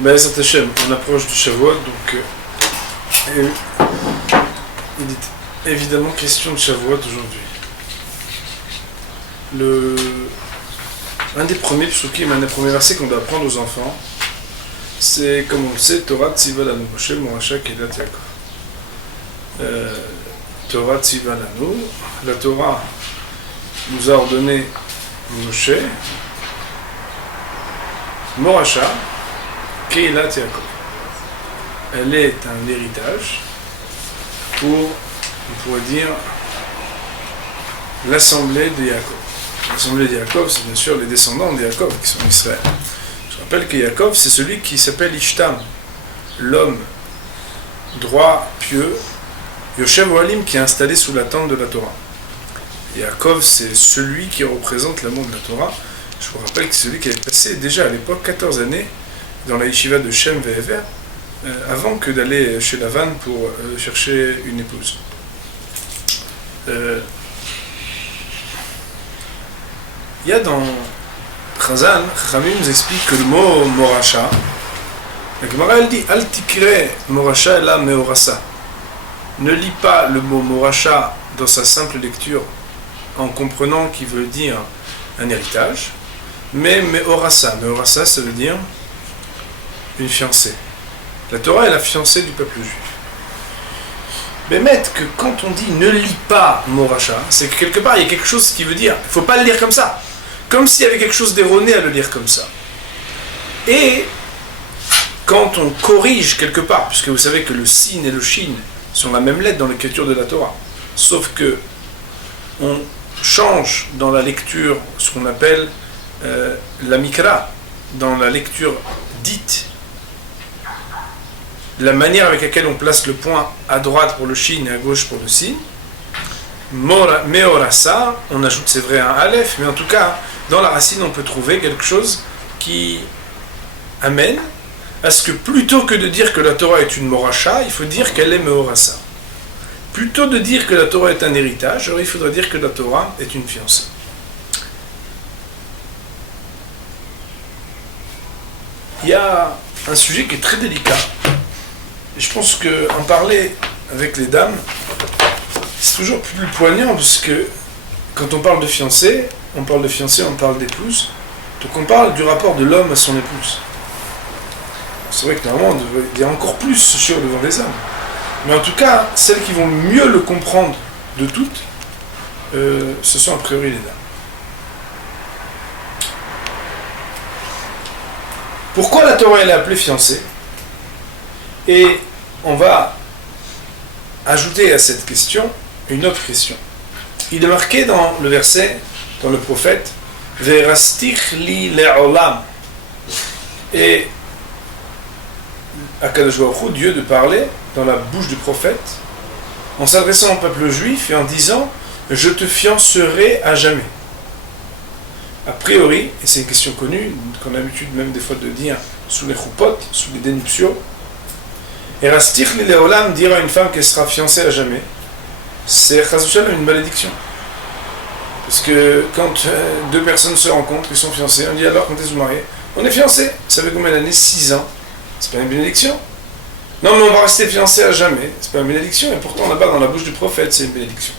Mais ça Hachem, on approche du Shavuot, donc il est évidemment question de Shavuot aujourd'hui. Un des premiers psukim, un des premiers versets qu'on doit apprendre aux enfants, c'est, comme on le sait, Torah Tziva Lanu, Moshe Moracha Kedat Yaakov. Torah Tziva Lanu, la Torah nous a ordonné Moshe, Moracha Kedat Yaakov. Elle est un héritage pour, on pourrait dire, l'assemblée de Yaakov. L'assemblée de Yaakov, c'est bien sûr les descendants de Yaakov qui sont en Israël. Je rappelle que Yaakov, c'est celui qui s'appelle Ishtam, l'homme droit, pieux, Yoshev Ohalim, qui est installé sous la tente de la Torah. Yaakov, c'est celui qui représente l'amour de la Torah. Je vous rappelle que c'est celui qui avait passé déjà à l'époque 14 années dans la yeshiva de Shem Ve'ever, avant que d'aller chez Lavan pour chercher une épouse. Il y a dans Chazal, Chachamim nous explique que le mot Moracha, la Gemara elle dit Al tikre Moracha la meorasa. Ne lis pas le mot Moracha dans sa simple lecture en comprenant qu'il veut dire un héritage, mais meorasa. Meorasa, ça veut dire une fiancée. La Torah est la fiancée du peuple juif. Mais mettre que quand on dit ne lis pas Moracha, c'est que quelque part il y a quelque chose qui veut dire il ne faut pas le lire comme ça. Comme s'il y avait quelque chose d'erroné à le lire comme ça. Et quand on corrige quelque part, puisque vous savez que le sin et le shin sont la même lettre dans l'écriture de la Torah, sauf que on change dans la lecture ce qu'on appelle la mikra, dans la lecture dite, la manière avec laquelle on place le point à droite pour le shin et à gauche pour le sin. Meorasa, on ajoute, c'est vrai, un aleph, mais en tout cas, dans la racine, on peut trouver quelque chose qui amène à ce que plutôt que de dire que la Torah est une moracha, il faut dire qu'elle est meorasa. Plutôt de dire que la Torah est un héritage, alors il faudrait dire que la Torah est une fiancée. Il y a un sujet qui est très délicat, et je pense qu'en parler avec les dames, c'est toujours plus poignant, parce que quand on parle de fiancée, on parle d'épouse, donc on parle du rapport de l'homme à son épouse. C'est vrai que normalement, il y a encore plus sur devant les hommes. Mais en tout cas, celles qui vont mieux le comprendre de toutes, ce sont a priori les dames. Pourquoi la Torah elle est appelée fiancée? Et on va ajouter à cette question une autre question. Il est marqué dans le verset, dans le prophète, Verastich li le'olam. Et Akadosh Baruch Hu, Dieu de parler dans la bouche du prophète, en s'adressant au peuple juif et en disant je te fiancerai à jamais. A priori, et c'est une question connue, qu'on a l'habitude même des fois de dire sous les choupot, sous les dénuptiaux, Erastich li le'olam, dire à une femme qu'elle sera fiancée à jamais, c'est une malédiction. Parce que quand deux personnes se rencontrent, ils sont fiancés, on dit alors quand est-ce que vous mariez? On est fiancés. Ça fait combien d'années? 6 ans. C'est pas une bénédiction. Non mais on va rester fiancés à jamais. C'est pas une bénédiction. Et pourtant là-bas dans la bouche du prophète, c'est une bénédiction.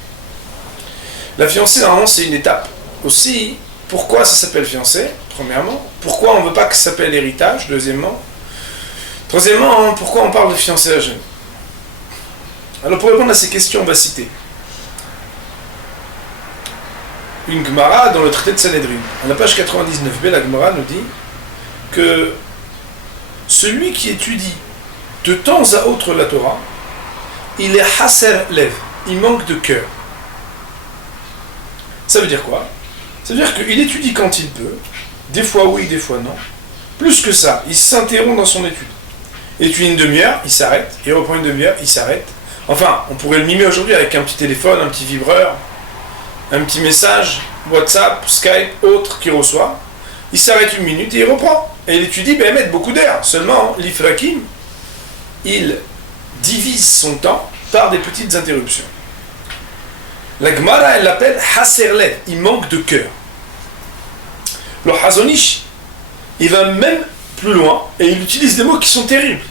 La fiancée normalement c'est une étape. Aussi, pourquoi ça s'appelle fiancée? Premièrement. Pourquoi on ne veut pas que ça s'appelle héritage? Deuxièmement. Troisièmement, pourquoi on parle de fiancée à jamais? Alors pour répondre à ces questions, on va citer une Gemara dans le traité de Sanhedrin. À la page 99b, la Gemara nous dit que celui qui étudie de temps à autre la Torah, il est haser lev, il manque de cœur. Ça veut dire quoi? Ça veut dire qu'il étudie quand il peut, des fois oui, des fois non. Plus que ça, il s'interrompt dans son étude. Il étudie une demi-heure, il s'arrête, il reprend une demi-heure, il s'arrête. Enfin, on pourrait le mimer aujourd'hui avec un petit téléphone, un petit vibreur, un petit message, WhatsApp, Skype, autre qu'il reçoit. Il s'arrête une minute et il reprend. Et il étudie, ben, met beaucoup d'air. Seulement, l'Ifrakim, il divise son temps par des petites interruptions. La Gemara, elle l'appelle Haserlev, il manque de cœur. Le Hazonish, il va même plus loin, et il utilise des mots qui sont terribles.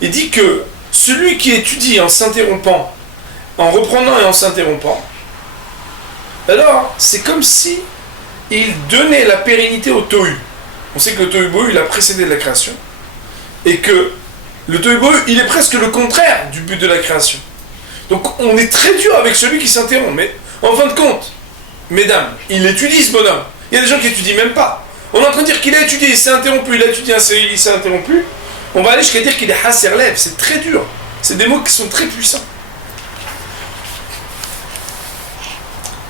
Il dit que celui qui étudie en s'interrompant, en reprenant et en s'interrompant, alors c'est comme si il donnait la pérennité au Tohu. On sait que le Tohu Bohu, il a précédé de la création, et que le Tohu Bohu, il est presque le contraire du but de la création. Donc on est très dur avec celui qui s'interrompt, mais en fin de compte, mesdames, il étudie ce bonhomme. Il y a des gens qui étudient même pas. On est en train de dire qu'il a étudié, il s'est interrompu, il a étudié, il s'est interrompu. On va aller jusqu'à dire qu'il est hasser lev, c'est très dur. C'est des mots qui sont très puissants.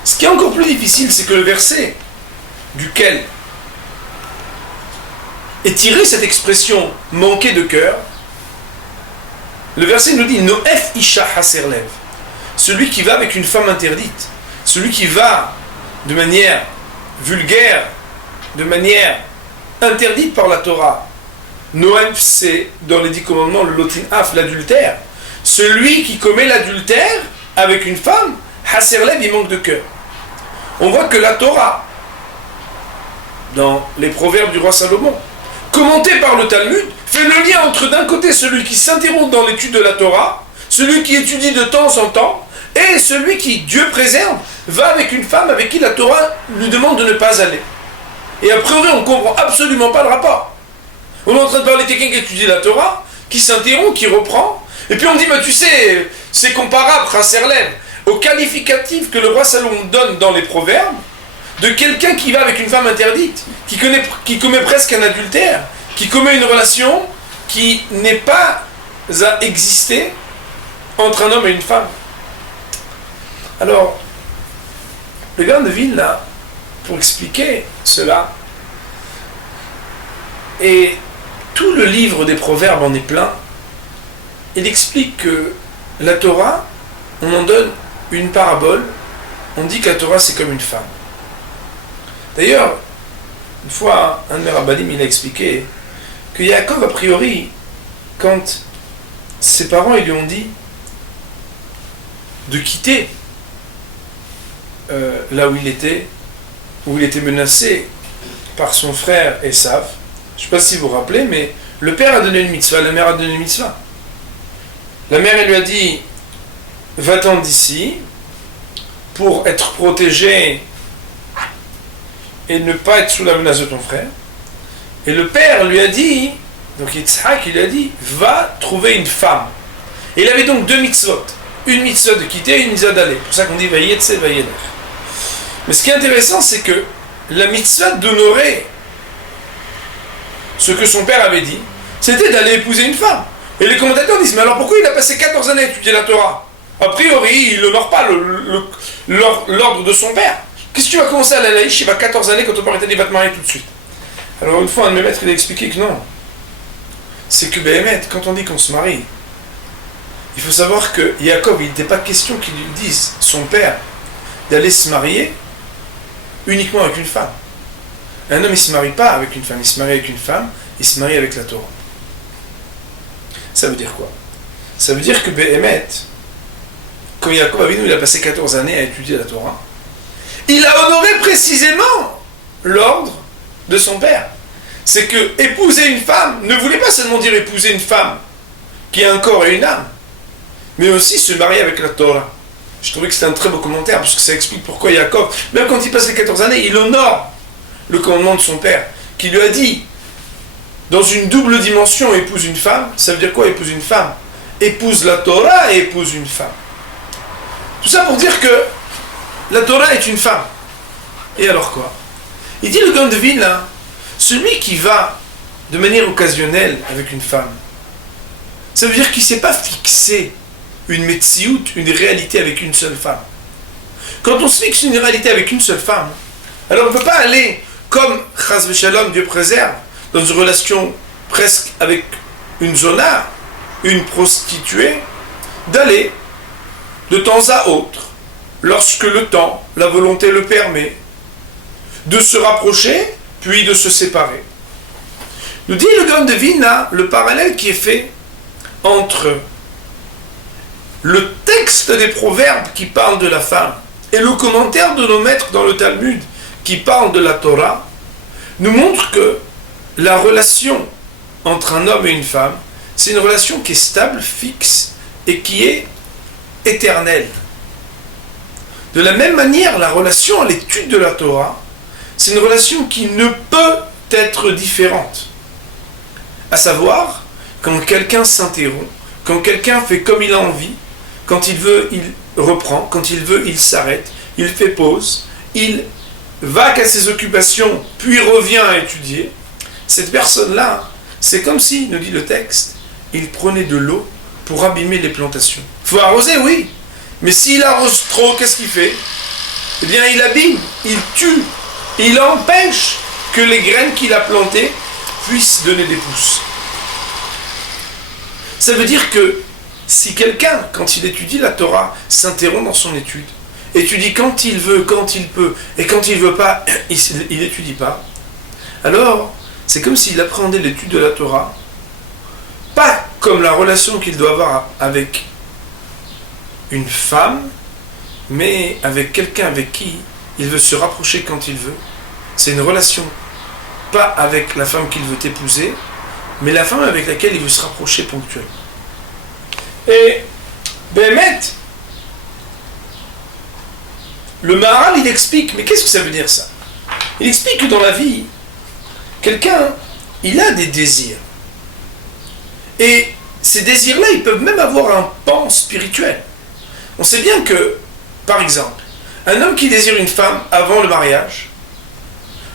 Ce qui est encore plus difficile, c'est que le verset duquel est tirée cette expression manquer de cœur, le verset nous dit Noef Isha hasser lev, celui qui va avec une femme interdite, celui qui va de manière vulgaire, de manière interdite par la Torah. Noef, c'est dans les 10 commandements le lotin af, l'adultère. Celui qui commet l'adultère avec une femme, hasser lev, il manque de cœur. On voit que la Torah, dans les proverbes du roi Salomon, commenté par le Talmud, fait le lien entre d'un côté celui qui s'interrompt dans l'étude de la Torah, celui qui étudie de temps en temps, et celui qui, Dieu préserve, va avec une femme avec qui la Torah lui demande de ne pas aller. Et a priori, on ne comprend absolument pas le rapport. On est en train de parler de quelqu'un qui étudie la Torah, qui s'interrompt, qui reprend, et puis on dit, tu sais, c'est comparable, hasser lev, au qualificatif que le roi Salomon donne dans les proverbes, de quelqu'un qui va avec une femme interdite, qui commet presque un adultère, qui commet une relation qui n'est pas à exister entre un homme et une femme. Alors, le Gaon de Vilna, pour expliquer cela, et tout le livre des proverbes en est plein, il explique que la Torah, on en donne une parabole, on dit que la Torah c'est comme une femme. D'ailleurs, une fois, un de mes rabbanim, il a expliqué que Yaakov, a priori, quand ses parents ils lui ont dit de quitter là où il était menacé par son frère Esav, je ne sais pas si vous vous rappelez, mais le père a donné une mitzvah, la mère a donné une mitzvah. La mère, elle lui a dit, va-t'en d'ici pour être protégé et ne pas être sous la menace de ton frère. Et le père lui a dit, donc Yitzhak, il lui a dit, va trouver une femme. Et il avait donc 2 mitzvot. Une mitzvah de quitter et une mitzvah d'aller. C'est pour ça qu'on dit vayetze, vayelech. Mais ce qui est intéressant, c'est que la mitzvah d'honorer ce que son père avait dit, c'était d'aller épouser une femme. Et les commentateurs disent, mais alors pourquoi il a passé 14 années à étudier la Torah? A priori, il n'honore pas l'ordre de son père. Qu'est-ce que tu vas commencer à la laïche, il va 14 années quand ton père t'a dit va te marier tout de suite? Alors une fois, un de mes maîtres, il a expliqué que non. C'est que Béhémet, quand on dit qu'on se marie, il faut savoir que Yaakov, il n'était pas question qu'il lui dise, son père, d'aller se marier uniquement avec une femme. Un homme, il ne se marie pas avec une femme, il se marie avec une femme, il se marie avec la Torah. Ça veut dire quoi? Ça veut dire que Béhémet, quand Yaakov Avinu, il a passé 14 années à étudier la Torah, il a honoré précisément l'ordre de son père. C'est que épouser une femme ne voulait pas seulement dire épouser une femme qui a un corps et une âme, mais aussi se marier avec la Torah. Je trouvais que c'était un très beau commentaire, parce que ça explique pourquoi Yaakov, même quand il passe les 14 années, il honore le commandement de son père, qui lui a dit, dans une double dimension, épouse une femme. Ça veut dire quoi, épouse une femme? Épouse la Torah et épouse une femme. Tout ça pour dire que la Torah est une femme. Et alors quoi? Il dit le Gaon de Vilna, celui qui va de manière occasionnelle avec une femme, ça veut dire qu'il ne s'est pas fixé une metsiout, une réalité avec une seule femme. Quand on se fixe une réalité avec une seule femme, alors on ne peut pas aller, comme Chas v'Shalom, Dieu préserve, dans une relation presque avec une zona, une prostituée, d'aller de temps à autre, lorsque le temps, la volonté le permet, de se rapprocher, puis de se séparer. Nous dit le Gaon de Vilna, le parallèle qui est fait entre le texte des proverbes qui parle de la femme et le commentaire de nos maîtres dans le Talmud qui parle de la Torah, nous montre que la relation entre un homme et une femme, c'est une relation qui est stable, fixe et qui est éternelle. De la même manière, la relation à l'étude de la Torah, c'est une relation qui ne peut être différente. À savoir, quand quelqu'un s'interrompt, quand quelqu'un fait comme il a envie, quand il veut, il reprend, quand il veut, il s'arrête, il fait pause, il va qu'à ses occupations, puis revient à étudier. Cette personne-là, c'est comme si, nous dit le texte, il prenait de l'eau pour abîmer les plantations. Il faut arroser, oui, mais s'il arrose trop, qu'est-ce qu'il fait? Eh bien, il abîme, il tue, il empêche que les graines qu'il a plantées puissent donner des pousses. Ça veut dire que si quelqu'un, quand il étudie la Torah, s'interrompt dans son étude, étudie quand il veut, quand il peut, et quand il ne veut pas, il n'étudie pas, alors c'est comme s'il appréhendait l'étude de la Torah, pas comme la relation qu'il doit avoir avec une femme, mais avec quelqu'un avec qui il veut se rapprocher quand il veut. C'est une relation, pas avec la femme qu'il veut épouser, mais la femme avec laquelle il veut se rapprocher ponctuellement. Et Béhémet, le Maharal, il explique, mais qu'est-ce que ça veut dire ça? Il explique que dans la vie, quelqu'un, il a des désirs. Et ces désirs-là, ils peuvent même avoir un pan spirituel. On sait bien que, par exemple, un homme qui désire une femme avant le mariage,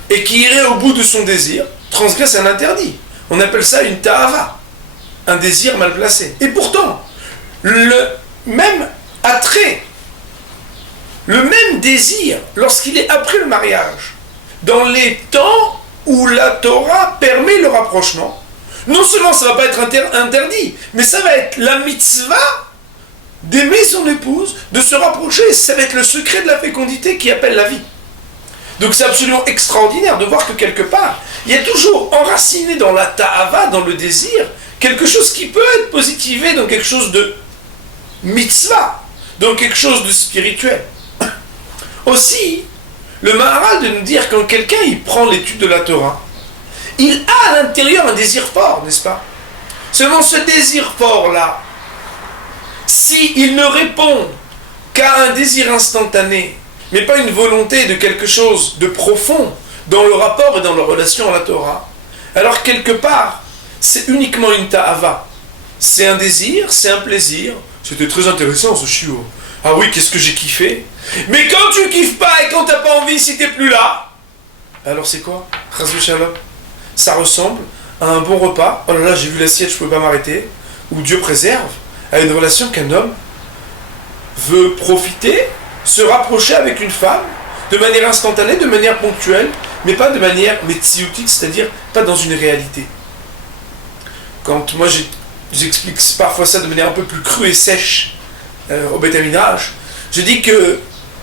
et qui irait au bout de son désir, transgresse un interdit. On appelle ça une ta'ava, un désir mal placé. Et pourtant, le même attrait, le même désir, lorsqu'il est après le mariage, dans les temps où la Torah permet le rapprochement, non seulement ça ne va pas être interdit, mais ça va être la mitzvah d'aimer son épouse, de se rapprocher, ça va être le secret de la fécondité qui appelle la vie. Donc c'est absolument extraordinaire de voir que quelque part, il y a toujours enraciné dans la ta'ava, dans le désir, quelque chose qui peut être positivé dans quelque chose de mitzvah, dans quelque chose de spirituel. Aussi, le Maharal de nous dire quand quelqu'un il prend l'étude de la Torah, il a à l'intérieur un désir fort, n'est-ce pas? Seulement ce désir fort-là, s'il ne répond qu'à un désir instantané, mais pas une volonté de quelque chose de profond dans le rapport et dans la relation à la Torah, alors quelque part, c'est uniquement une ta'ava. C'est un désir, c'est un plaisir. C'était très intéressant ce chiot. Ah oui, qu'est-ce que j'ai kiffé. Mais quand tu kiffes pas et quand t'as pas envie, si t'es plus là, alors c'est quoi? Chas v'shalom. Ça ressemble à un bon repas. Oh là là, j'ai vu l'assiette, je peux pas m'arrêter. Ou Dieu préserve, à une relation qu'un homme veut profiter, se rapprocher avec une femme de manière instantanée, de manière ponctuelle, mais pas de manière métiotique, c'est-à-dire pas dans une réalité. Quand moi j'explique parfois ça de manière un peu plus crue et sèche au Beth Midrash, je dis que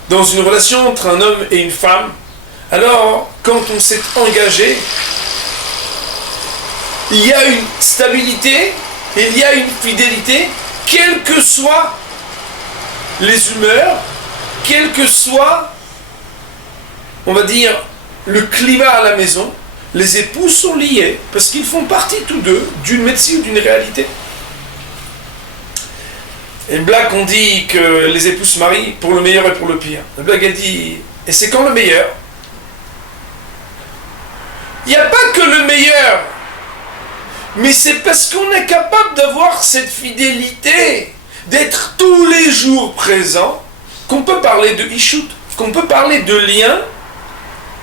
dans une relation entre un homme et une femme, alors quand on s'est engagé, il y a une stabilité, il y a une fidélité, quelles que soient les humeurs, quel que soit, on va dire, le climat à la maison, les époux sont liés parce qu'ils font partie tous deux d'une médecine ou d'une réalité. Et une blague, on dit que les époux se marient pour le meilleur et pour le pire. La blague, elle dit, et c'est quand le meilleur? Il n'y a pas que le meilleur, mais c'est parce qu'on est capable d'avoir cette fidélité, d'être tous les jours présent, qu'on peut parler de ishut, qu'on peut parler de lien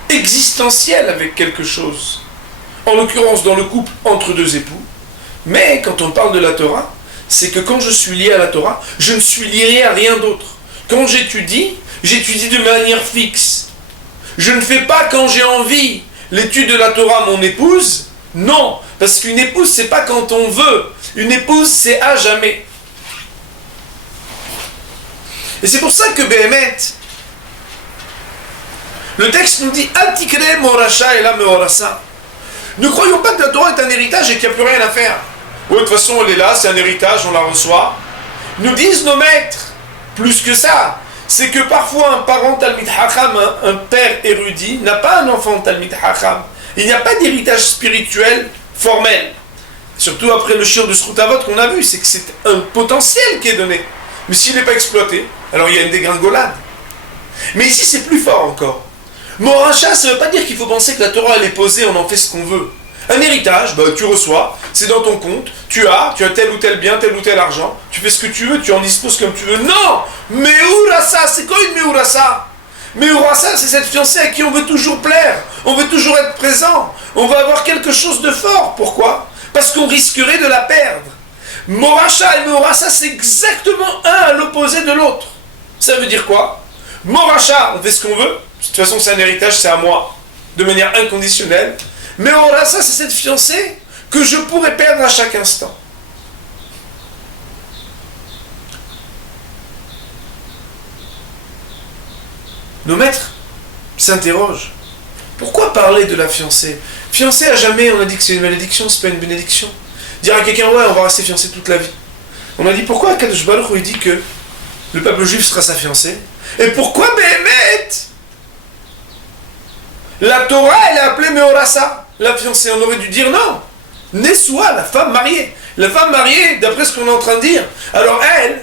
existentiel avec quelque chose. En l'occurrence dans le couple entre deux époux. Mais quand on parle de la Torah, c'est que quand je suis lié à la Torah, je ne suis lié à rien d'autre. Quand j'étudie, j'étudie de manière fixe. Je ne fais pas quand j'ai envie l'étude de la Torah à mon épouse. Non, parce qu'une épouse, c'est pas quand on veut. Une épouse, c'est à jamais. Et c'est pour ça que Béhémet, le texte nous dit Altikre Morasha et la Meorasa. Ne croyons pas que la Torah est un héritage et qu'il n'y a plus rien à faire. Oui, de toute façon, elle est là, c'est un héritage, on la reçoit. Nous disent nos maîtres, plus que ça, c'est que parfois un parent Talmid Hacham, un père érudit, n'a pas un enfant Talmid Hacham. Il n'y a pas d'héritage spirituel formel. Surtout après le shiur de Srutavot qu'on a vu, c'est que c'est un potentiel qui est donné. Mais s'il n'est pas exploité, alors il y a une dégringolade. Mais ici c'est plus fort encore. Moracha, ça ne veut pas dire qu'il faut penser que la Torah elle est posée, on en fait ce qu'on veut. Un héritage, bah, tu reçois, c'est dans ton compte, tu as tel ou tel bien, tel ou tel argent, tu fais ce que tu veux, tu en disposes comme tu veux. Non! Meurasa, c'est quoi une Meurasa? Meurasa, c'est cette fiancée à qui on veut toujours plaire, on veut toujours être présent, on veut avoir quelque chose de fort. Pourquoi? Parce qu'on risquerait de la perdre. Moracha et Meurasa, c'est exactement un à l'opposé de l'autre. Ça veut dire quoi? Moracha, on fait ce qu'on veut, de toute façon c'est un héritage, c'est à moi, de manière inconditionnelle. Mais Meurasa, c'est cette fiancée que je pourrais perdre à chaque instant. Nos maîtres s'interrogent. Pourquoi parler de la fiancée? Fiancée à jamais, on a dit que c'est une malédiction, c'est pas une bénédiction. Dire à quelqu'un, ouais, on va rester fiancé toute la vie. On a dit, pourquoi Kadosh Baruch Hu dit que le peuple juif sera sa fiancée? Et pourquoi Béhémet? La Torah, elle est appelée Meorasa, la fiancée. On aurait dû dire non. Nessoua, la femme mariée. La femme mariée, d'après ce qu'on est en train de dire, alors elle,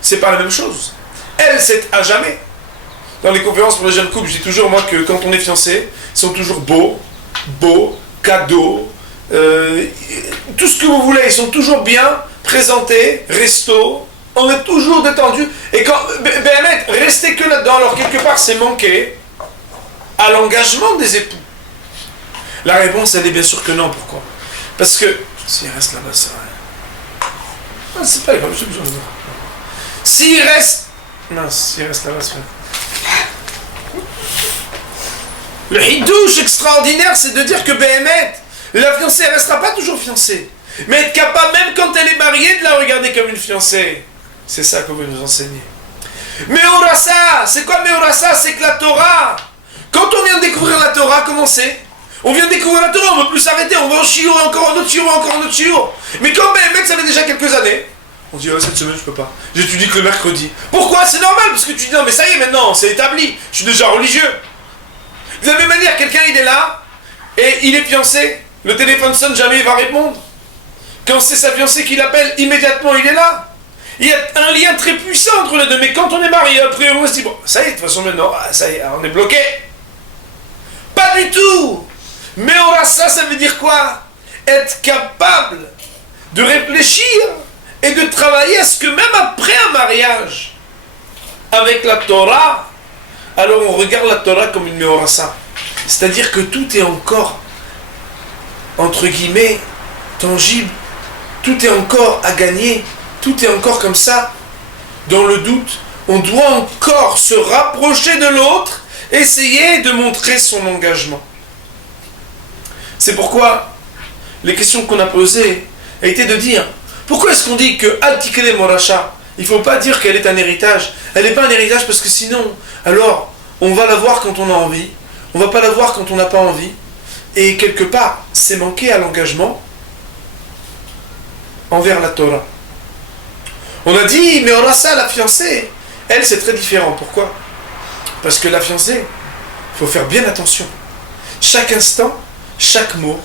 c'est pas la même chose. Elle, c'est à jamais. Dans les conférences pour les jeunes couples, je dis toujours, moi, que quand on est fiancé, ils sont toujours beaux, cadeaux, tout ce que vous voulez, ils sont toujours bien présentés, resto, on est toujours détendu. Et quand, rester que là-dedans, alors quelque part, c'est manquer à l'engagement des époux. La réponse, elle est bien sûr que non. Pourquoi? Parce que, s'il reste là-bas, ça va. Ah, c'est pas grave, j'ai besoin de voir. S'il reste là-bas, c'est pas. Le hidouche extraordinaire, c'est de dire que Béhémet, la fiancée, elle restera pas toujours fiancée. Mais être capable, même quand elle est mariée, de la regarder comme une fiancée. C'est ça qu'on veut nous enseigner. Meorasa, c'est quoi Meorasa? C'est que la Torah, quand on vient de découvrir la Torah, comment c'est? On vient de découvrir la Torah, on ne veut plus s'arrêter, on va en shiur, encore un autre shiur, encore un autre shiur. Mais quand Béhémet, ça fait déjà quelques années, on dit, oh, cette semaine, je peux pas. J'étudie que le mercredi. Pourquoi? C'est normal, parce que tu dis, non, mais ça y est, maintenant, c'est établi. Je suis déjà religieux. De la même manière, quelqu'un, il est là, et il est fiancé. Le téléphone sonne, jamais il va répondre. Quand c'est sa fiancée qui l'appelle, immédiatement, il est là. Il y a un lien très puissant entre les deux. Mais quand on est marié, après, on se dit, bon, ça y est, de toute façon, maintenant, ça y est, on est bloqué. Pas du tout. Mais ça veut dire quoi? Être capable de réfléchir et de travailler à ce que même après un mariage, avec la Torah, alors on regarde la Torah comme une Meorasa. C'est-à-dire que tout est encore, entre guillemets, tangible. Tout est encore à gagner. Tout est encore comme ça. Dans le doute, on doit encore se rapprocher de l'autre, essayer de montrer son engagement. C'est pourquoi les questions qu'on a posées a été de dire, pourquoi est-ce qu'on dit que Al-Tikele Moracha, il ne faut pas dire qu'elle est un héritage. Elle n'est pas un héritage parce que sinon, alors, on va la voir quand on a envie, on ne va pas la voir quand on n'a pas envie. Et quelque part, c'est manquer à l'engagement envers la Torah. On a dit, mais Orasa, la fiancée, elle, c'est très différent. Pourquoi? Parce que la fiancée, il faut faire bien attention. Chaque instant, chaque mot,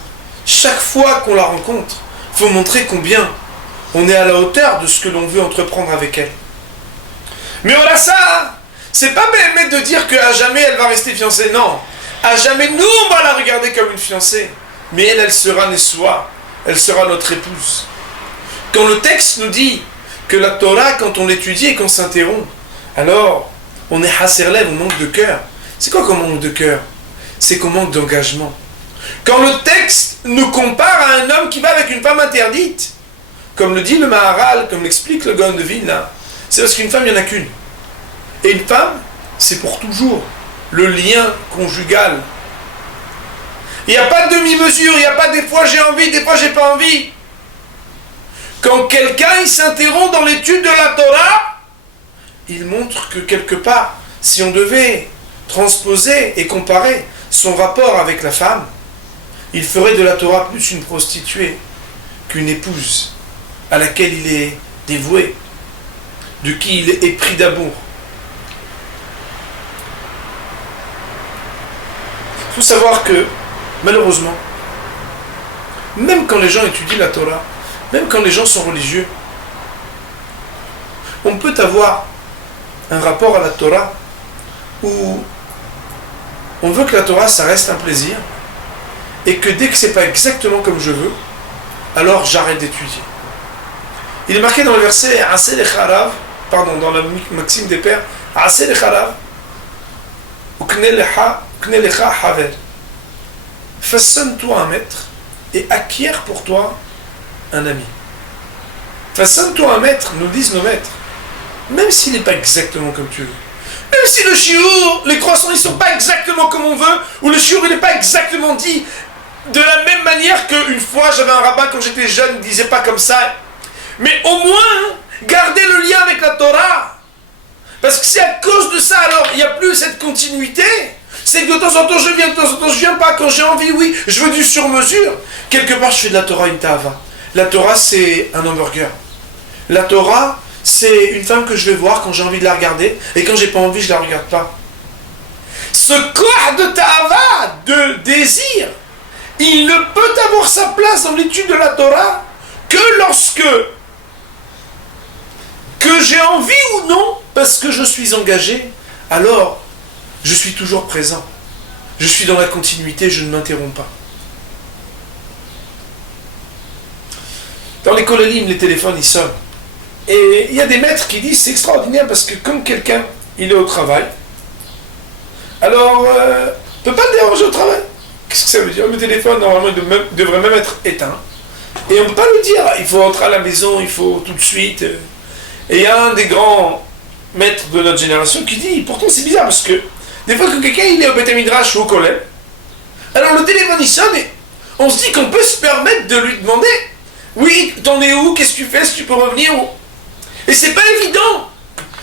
chaque fois qu'on la rencontre, il faut montrer combien on est à la hauteur de ce que l'on veut entreprendre avec elle. Mais Orasa, c'est pas Béhémet de dire qu'à jamais elle va rester fiancée. Non, à jamais nous, on va la regarder comme une fiancée. Mais elle, elle sera Nessoua, elle sera notre épouse. Quand le texte nous dit que la Torah, quand on l'étudie et qu'on s'interrompt, alors on est Haserlev, on manque de cœur. C'est quoi qu'on manque de cœur? C'est qu'on manque d'engagement. Quand le texte nous compare à un homme qui va avec une femme interdite, comme le dit le Maharal, comme l'explique le Gaon de Vilna, c'est parce qu'une femme, il n'y en a qu'une. Et une femme, c'est pour toujours le lien conjugal. Il n'y a pas de demi-mesure, il n'y a pas des fois j'ai envie, des fois j'ai pas envie. Quand quelqu'un il s'interrompt dans l'étude de la Torah, il montre que quelque part, si on devait transposer et comparer son rapport avec la femme, il ferait de la Torah plus une prostituée qu'une épouse à laquelle il est dévoué, de qui il est épris d'amour. Il faut savoir que, malheureusement, Même quand les gens étudient la Torah, même quand les gens sont religieux, on peut avoir un rapport à la Torah où on veut que la Torah, ça reste un plaisir, et que dès que c'est pas exactement comme je veux, alors j'arrête d'étudier. Il est marqué dans le verset Asel et Charav, pardon, dans la maxime des pères, Asel et Charav, Uknelecha Havel. Façonne-toi un maître et acquiert pour toi un ami. Façonne-toi un maître, nous disent nos maîtres, même s'il n'est pas exactement comme tu veux. Même si le chiour, les croissants, ils ne sont pas exactement comme on veut, ou le chiour, il n'est pas exactement dit de la même manière qu'une fois, j'avais un rabbin quand j'étais jeune, il ne disait pas comme ça. Mais au moins, gardez le lien avec la Torah. Parce que c'est à cause de ça, alors, il n'y a plus cette continuité. C'est que de temps en temps, je viens, de temps en temps, je viens pas. Quand j'ai envie, oui, je veux du sur-mesure. Quelque part, je fais de la Torah une tava. La Torah, c'est un hamburger. La Torah, c'est une femme que je vais voir quand j'ai envie de la regarder, et quand j'ai pas envie, je la regarde pas. Ce corps de tava, de désir, il ne peut avoir sa place dans l'étude de la Torah que lorsque j'ai envie ou non, parce que je suis engagé, alors je suis toujours présent. Je suis dans la continuité, je ne m'interromps pas. Dans les kollalim, les téléphones, ils sonnent. Et il y a des maîtres qui disent c'est extraordinaire parce que comme quelqu'un, il est au travail, alors ne peut pas le déranger au travail. Qu'est-ce que ça veut dire? Le téléphone, normalement, il devrait même être éteint. Et on ne peut pas le dire. Il faut rentrer à la maison, il faut tout de suite. Et il y a un des grands maîtres de notre génération qui dit, pourtant c'est bizarre parce que des fois que quelqu'un il est au Beth Midrash ou au collège, alors le téléphone il sonne et on se dit qu'on peut se permettre de lui demander, oui, t'en es où, qu'est-ce que tu fais, si tu peux revenir où? Et c'est pas évident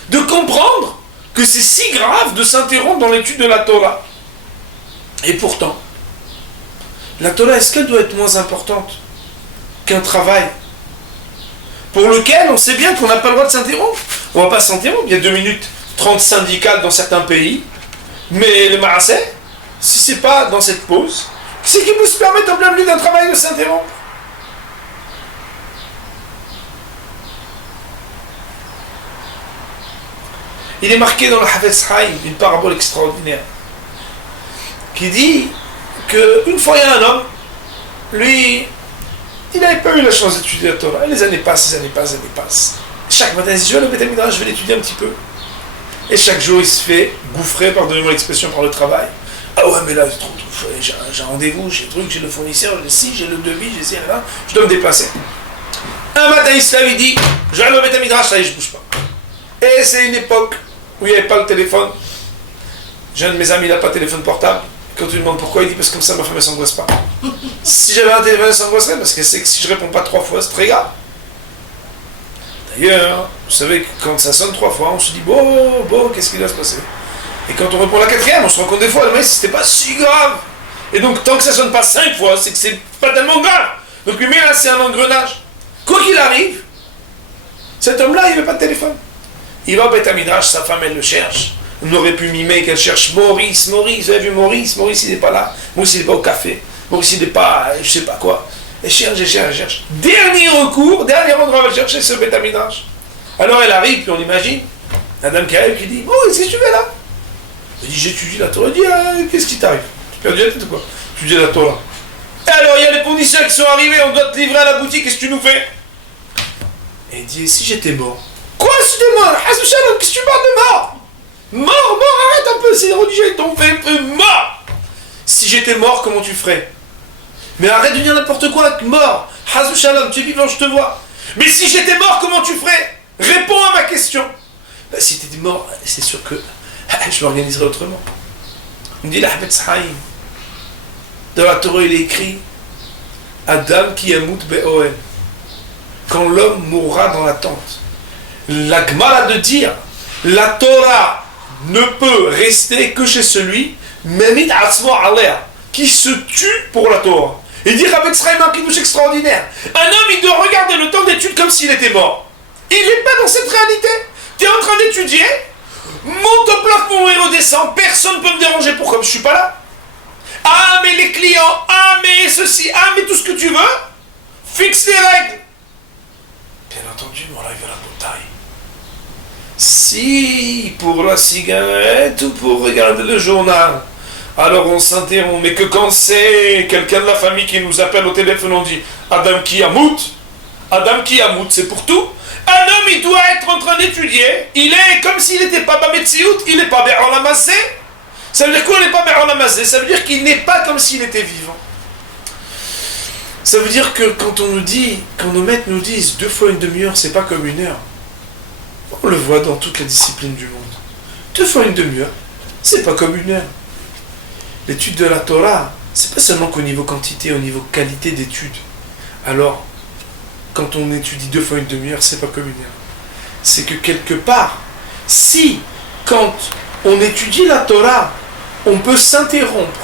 de comprendre que c'est si grave de s'interrompre dans l'étude de la Torah. Et pourtant, la Torah, est-ce qu'elle doit être moins importante qu'un travail pour lequel on sait bien qu'on n'a pas le droit de s'interrompre? On ne va pas s'interrompre, il y a 2 minutes 30 syndicales dans certains pays, mais le Maaseh, si c'est pas dans cette pause, qui c'est qui peut se permettre en plein milieu d'un travail de s'interrompre? Il est marqué dans le Hafetz Haïm une parabole extraordinaire qui dit qu'une fois il y a un homme, lui, il n'avait pas eu la chance d'étudier la Torah. Et les années passent, les années passent, les années passent. Chaque matin, il se dit, je vais au Beth Midrash, je vais l'étudier un petit peu. Et chaque jour, il se fait gouffrer, pardonnez-moi l'expression, par le travail. Ah ouais, mais là, j'ai un rendez-vous, j'ai le truc, j'ai le fournisseur, j'ai le devis, j'ai ci, là, je dois me déplacer. Un matin, il se lève, il dit, je vais au Beth Midrash, ça y est, je ne bouge pas. Et c'est une époque où il n'y avait pas le téléphone. J'ai un de mes amis, il n'a pas de téléphone portable. Quand tu lui demandes pourquoi, il dit parce que comme ça ma femme ne s'angoisse pas. Si j'avais un téléphone, elle s'angoisserait parce que c'est que si je réponds pas 3 fois, c'est très grave. D'ailleurs, vous savez que quand ça sonne 3 fois, on se dit bon, qu'est-ce qui doit se passer? Et quand on répond la 4e, on se rend compte des fois, mais c'était pas si grave. Et donc tant que ça sonne pas 5 fois, c'est que c'est pas tellement grave. Donc lui, mais là, c'est un engrenage. Quoi qu'il arrive, cet homme-là, il n'avait pas de téléphone. Il va au Beth Midrash, sa femme, elle le cherche. On aurait pu mimer qu'elle cherche Maurice, vous avez vu Maurice il n'est pas là, Maurice il n'est pas au café, Maurice il n'est pas, je sais pas quoi. Elle cherche. Dernier recours, dernier endroit, elle va chercher ce Beth Midrash. Alors elle arrive, puis on imagine, la dame qui arrive qui dit, Maurice, qu'est-ce que tu fais là? Elle dit, j'étudie la Torah. Elle dit, qu'est-ce qui t'arrive? Tu perds la tête ou quoi? Tu dis la Torah. Et alors il y a les fournisseurs qui sont arrivés, on doit te livrer à la boutique, qu'est-ce que tu nous fais? Et elle dit, si j'étais mort? Quoi si j'étais mort? Qu'est-ce que tu parles de mort? Mort, arrête un peu, c'est les religieux, ils t'ont fait mort. Si j'étais mort, comment tu ferais? Mais arrête de dire n'importe quoi, mort. Hazou Shalom, tu es vivant, je te vois. Mais si j'étais mort, comment tu ferais? Réponds à ma question. Ben, si tu étais mort, c'est sûr que je m'organiserais autrement. Il me dit la Hafetz Haïm. Dans la Torah, il est écrit Adam ki yamut be'oel. Quand l'homme mourra dans la tente. La Gemara de dire la Torah ne peut rester que chez celui Memit Atzmo Alea, qui se tue pour la Torah. Et dire avec Sraïma qui nous extraordinaire. Un homme, il doit regarder le temps d'étude comme s'il était mort. Il n'est pas dans cette réalité. Tu es en train d'étudier, monte au plafond et redescend, personne ne peut me déranger. Pourquoi? Je ne suis pas là. Ah, mais les clients, ah, mais ceci, ah, mais tout ce que tu veux, fixe les règles. Bien entendu, mon rêve est la bouteille. Si, pour la cigarette ou pour regarder le journal, alors on s'interrompt, mais que quand c'est quelqu'un de la famille qui nous appelle au téléphone, on dit Adam Kiyamout, c'est pour tout. Un homme, il doit être en train d'étudier, il est comme s'il n'était pas Bametsiout, il n'est pas Be'olamassé. Ça veut dire quoi, il n'est pas Be'olamassé? Ça veut dire qu'il n'est pas comme s'il était vivant. Ça veut dire que quand on nous dit, quand nos maîtres nous disent 2 fois une demi-heure, c'est pas comme 1 heure. On le voit dans toutes les disciplines du monde. 2 fois une demi-heure, c'est pas comme 1 heure. L'étude de la Torah, c'est pas seulement qu'au niveau quantité, au niveau qualité d'étude. Alors, quand on étudie 2 fois une demi-heure, c'est pas comme 1 heure. C'est que quelque part, si, quand on étudie la Torah, on peut s'interrompre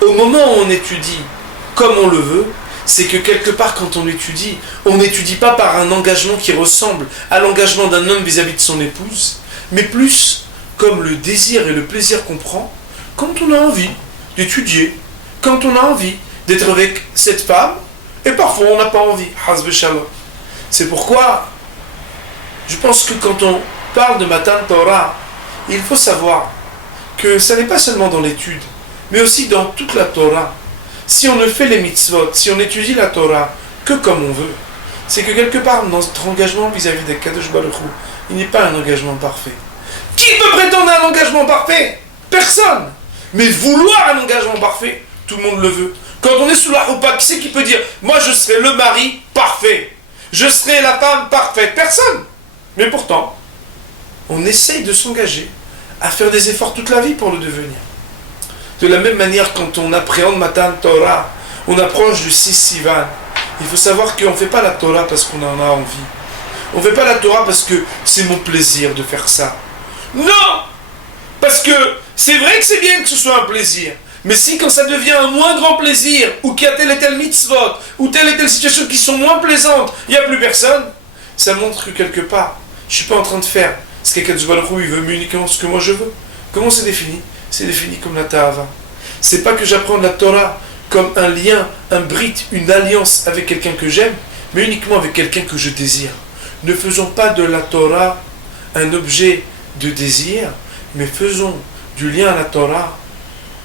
au moment où on étudie comme on le veut, c'est que quelque part, quand on n'étudie pas par un engagement qui ressemble à l'engagement d'un homme vis-à-vis de son épouse, mais plus comme le désir et le plaisir qu'on prend quand on a envie d'étudier, quand on a envie d'être avec cette femme, et parfois on n'a pas envie. Hasbe Shalom. C'est pourquoi je pense que quand on parle de Matan Torah, il faut savoir que ça n'est pas seulement dans l'étude, mais aussi dans toute la Torah. Si on ne fait les mitzvot, si on étudie la Torah que comme on veut, c'est que quelque part notre engagement vis-à-vis de Kadosh Baruch Hu, il n'est pas un engagement parfait. Qui peut prétendre à un engagement parfait? Personne. Mais vouloir un engagement parfait, tout le monde le veut. Quand on est sous la roupa, qui c'est qui peut dire moi je serai le mari parfait, je serai la femme parfaite? Personne. Mais pourtant, on essaye de s'engager à faire des efforts toute la vie pour le devenir. De la même manière, quand on appréhende Matan Torah, on approche du 6 Sivan. Il faut savoir qu'on ne fait pas la Torah parce qu'on en a envie. On ne fait pas la Torah parce que c'est mon plaisir de faire ça. Non! Parce que c'est vrai que c'est bien que ce soit un plaisir. Mais si quand ça devient un moins grand plaisir, ou qu'il y a telle et telle mitzvot, ou telle et telle situation qui sont moins plaisantes, il n'y a plus personne, ça montre que quelque part, je ne suis pas en train de faire ce qu'Akadosh Baruch Hu, il veut uniquement ce que moi je veux. Comment c'est défini? C'est défini comme la Ta'ava. C'est pas que j'apprends la Torah comme un lien, un brit, une alliance avec quelqu'un que j'aime, mais uniquement avec quelqu'un que je désire. Ne faisons pas de la Torah un objet de désir, mais faisons du lien à la Torah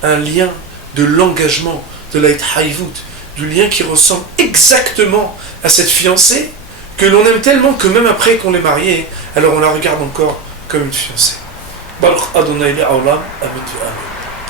un lien de l'engagement, de la Ithaïvout, du lien qui ressemble exactement à cette fiancée que l'on aime tellement que même après qu'on l'ait mariée, alors on la regarde encore comme une fiancée. Baruch Adonai Le'olam, Amen.